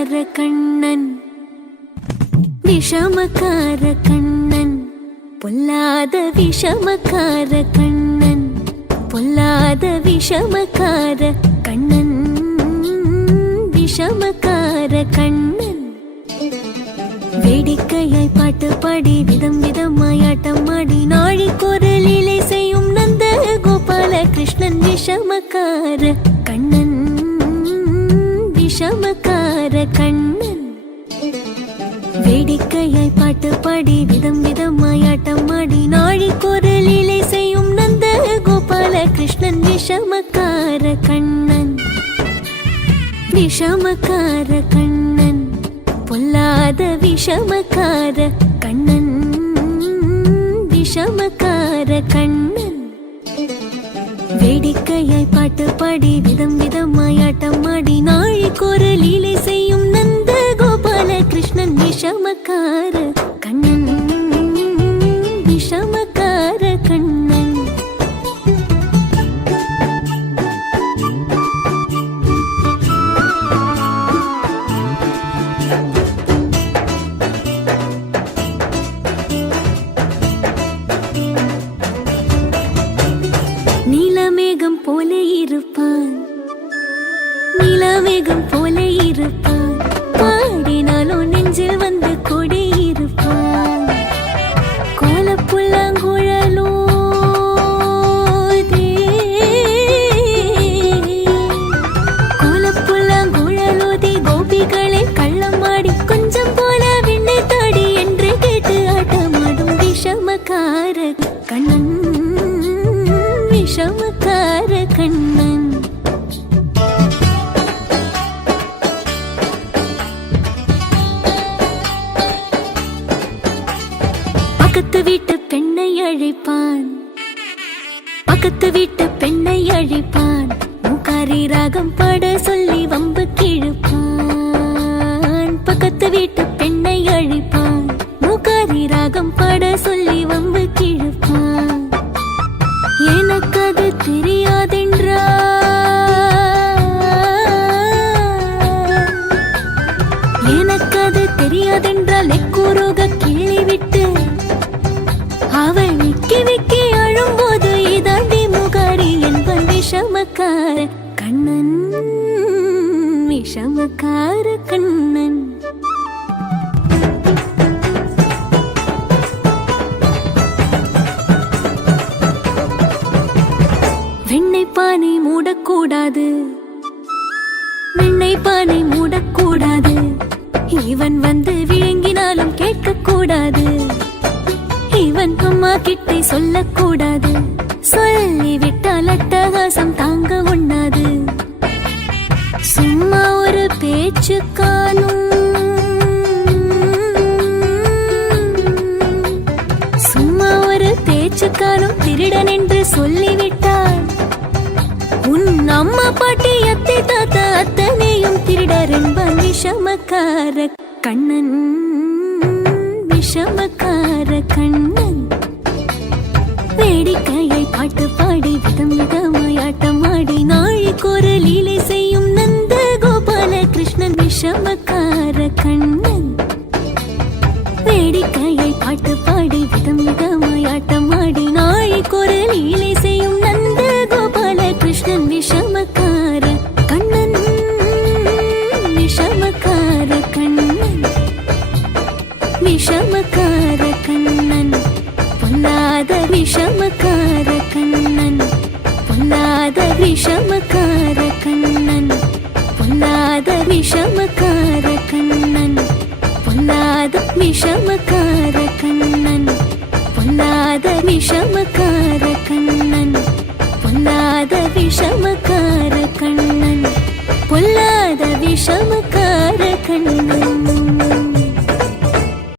விஷமக்கார கண்ணன், விஷமக்கார கண்ணன், பொல்லாத விஷமக்கார கண்ணன், பொல்லாத விஷமக்கார கண்ணன், விஷமக்கார கண்ணன். வேடிக்கையாய் பாட்டு பாடி விதம் விதமாய் ஆட்டம் ஆடி நாழிக்கொரு லீலை செய்யும் நந்த கோபால கிருஷ்ணன், விஷமக்கார கண்ணன், விஷமக்கார கண்ணன். வேடிக்கையாய் பாட்டு பாடி விதம் விதமாய் ஆட்டம் ஆடி நாழிக்கொரு லீலை செய்யும் நந்த கோபால கிருஷ்ணன், விஷமக்கார கண்ணன், விஷமக்கார கண்ணன், பொல்லாத விஷமக்கார கண்ணன், விஷமக்கார கண்ணன். வேடிக்கையாய் பாட்டு பாடி விதம் விதமாய் ஆட்டம் ஆடி நாழிக்கொரு லீலை செய்யும் நந்த கோபால கிருஷ்ணன், விஷமக்கார கண்ணன், விஷமக்கார கண்ணன். நீலமேகம் போல இருப்பான், நீலமேகம் போல இருப்பான், பாடினாலும் நெஞ்சில் வந்து கொடி இருப்பான். கோலப்புல்லாங்குழலோ கோலப்புல்லாங்குழலோதி கோபிகளை கள்ளமாடி கொஞ்சம் போல விண்ணை தாடி என்று கேட்டு ஆட்டமாடும் விஷமக்கார கண்ணன், விஷமக்கார கண்ணன். பக்கத்து வீட்டு பெண்ணை அழைப்பான், பக்கத்து வீட்டு பெண்ணை அழைப்பான், மூக்காரி ராகம் பாட சொல்லி வம்பு கிழப்பான். பக்கத்து வீட்டு பெண்ணை அழைப்பான், மூக்காரி ராகம் பாட சொல்லி வம்பு கிழப்பான். எனக்கு அது தெரியாதென்றால், எனக்கு அது தெரியாதென்றால் எக்கூறுக கிள்ளி விட்டு அவள் விக்கி விக்கி அழும்போது இதாண்டி முகாரி என்பன் விஷமக்கார கண்ணன், விஷமக்கார கண்ணன். வெண்ணெய் பானை மூடக்கூடாது, வெண்ணெய் பானை மூடக்கூடாது, இவன் வந்து விழுங்கினாலும் கேட்கக்கூடாது, இவன் அம்மா கிட்டே சொல்லக்கூடாது, சொல்லிவிட்டால் அட்டகாசம் தாங்க உண்ணாது. சும்மா ஒரு பேச்சுக்கானும், சும்மா ஒரு பேச்சுக்கானும் திருடன் என்று சொல்லிவிட்டால் உன் அம்மா பாட்டி அத்தை தாத்தா அத்தனையும் திருடர் என்பான் விஷமக்கார கண்ணன், விஷமக்கார கண்ணன். வேடிக்கையை பாட்டு பாடி விதம் விதமாய் ஆட்டம் ஆடி நாழிக்கொரு லீலை செய்யும் நந்த கோபால கிருஷ்ணன், விஷமக்கார கண்ணன். வேடிக்கையை பாட்டு பாடி விதம் விதமாய் ஆட்டம் ஆடி நாழிக்கொரு லீலை செய்யும் நந்த கோபால கிருஷ்ணன், விஷமக்கார கண்ணன், விஷமக்கார கண்ணன், விஷமக்கார கண்ணன், பொல்லாத விஷமக்கார கண்ணன், பொல்லாத விஷமக்கார கண்ணன், பொல்லாத விஷமக்கார கண்ணன், பொல்லாத விஷமக்கார கண்ணன், பொல்லாத விஷமக்கார கண்ணன், பொல்லாத விஷமக்கார கண்ணன், பொல்லாத விஷமக்கார கண்ணன்.